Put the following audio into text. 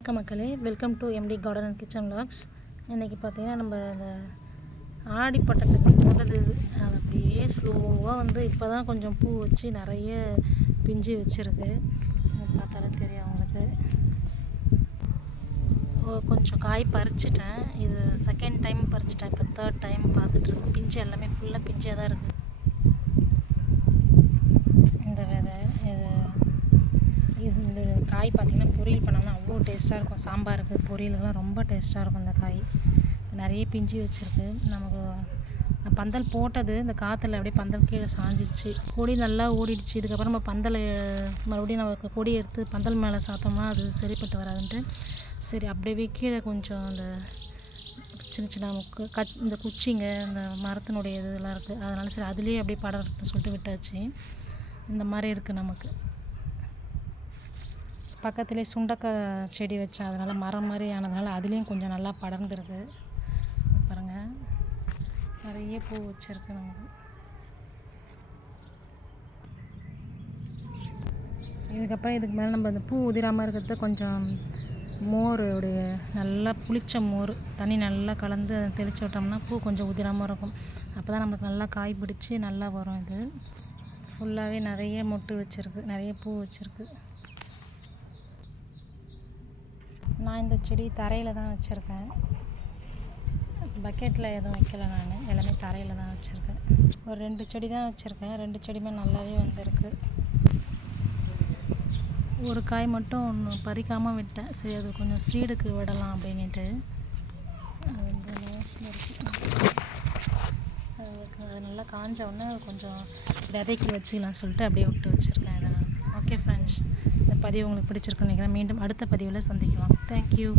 வணக்கம் மக்களே, welcome to MD garden and kitchen vlogs. இன்றைக்கி பார்த்தீங்கன்னா நம்ம இந்த ஆடிப்பட்டத்துக்கு முதல் இது அது அப்படியே ஸ்லோவாக வந்து இப்போ தான் கொஞ்சம் பூ வச்சு நிறைய பிஞ்சு வச்சுருக்கு. பார்த்தாலே தெரியும் அவங்களுக்கு. கொஞ்சம் காய் பறிச்சிட்டேன். இது செகண்ட் டைம் பறிச்சிட்டேன். இப்போ தேர்ட் டைம் பார்த்துட்ருக்கு. பிஞ்சு எல்லாமே ஃபுல்லாக பிஞ்சாக தான் இருக்குது. இந்த விதை இந்த காய் பார்த்திங்கன்னா பொரியல் பண்ணோம்னா அவ்வளோ டேஸ்ட்டாக இருக்கும். சாம்பாருக்கு பொரியலுக்கெல்லாம் ரொம்ப டேஸ்ட்டாக இருக்கும். இந்த காய் நிறைய பிஞ்சு வச்சுருக்கு. நமக்கு பந்தல் போட்டது இந்த காற்றுல அப்படியே பந்தல் கீழே சாஞ்சிடுச்சு. கொடி நல்லா ஓடிடுச்சு. இதுக்கப்புறம் நம்ம பந்தலை மறுபடியும் நம்ம கொடி எடுத்து பந்தல் மேலே சாத்தோம்னா அது சரிப்பட்டு வராதுன்ட்டு சரி அப்படியே கீழே கொஞ்சம் அந்த சின்ன சின்ன இந்த குச்சிங்க இந்த மரத்தினுடைய இதெல்லாம் இருக்குது. அதனால சரி அதுலேயே அப்படியே படர்ன்னு சொல்லிட்டு விட்டாச்சு. இந்த மாதிரி இருக்குது. நமக்கு பக்கத்துலேயே சுண்டக்காய் செடி வச்சேன். அதனால் மரம் மாதிரி ஆனதுனால அதுலேயும் கொஞ்சம் நல்லா படர்ந்துருக்கு. பாருங்கள், நிறைய பூ வச்சுருக்கு. நமக்கு இதுக்கப்புறம் இதுக்கு மேலே நம்ம அந்த பூ உதிராமல் இருக்கிறது கொஞ்சம் மோர் உடைய நல்லா புளிச்ச மோர் தண்ணி நல்லா கலந்து அதை தெளித்து விட்டோம்னா பூ கொஞ்சம் உதிராமல் இருக்கும். அப்போ தான் நமக்கு நல்லா காய் பிடிச்சி நல்லா வரும். இது ஃபுல்லாகவே நிறைய மொட்டு வச்சுருக்கு, நிறைய பூ வச்சுருக்கு. நான் இந்த செடி தரையில் தான் வச்சுருக்கேன். பக்கெட்டில் எதுவும் வைக்கலை. நான் எல்லாமே தரையில் தான் வச்சுருக்கேன். ஒரு 2 செடி தான் வச்சுருக்கேன். 2 செடியுமே நல்லாவே வந்திருக்கு. ஒரு காய் மட்டும் ஒன்று பறிக்காமல் விட்டேன். சரி அது கொஞ்சம் சீடுக்கு விடலாம் அப்படின்ட்டு. அது வந்து லேஸில் இருக்குது. அது நல்லா காஞ்ச உடனே கொஞ்சம் விதைக்கு வச்சுக்கலாம்னு சொல்லிட்டு அப்படியே விட்டு வச்சுருக்கேன். இதை நான் ஓகே ஃப்ரெண்ட்ஸ், இந்த பதிவு உங்களுக்கு பிடிச்சிருக்குன்னு நினைக்கிறேன். மீண்டும் அடுத்த பதிவில் சந்திக்கலாம். தேங்க்யூ.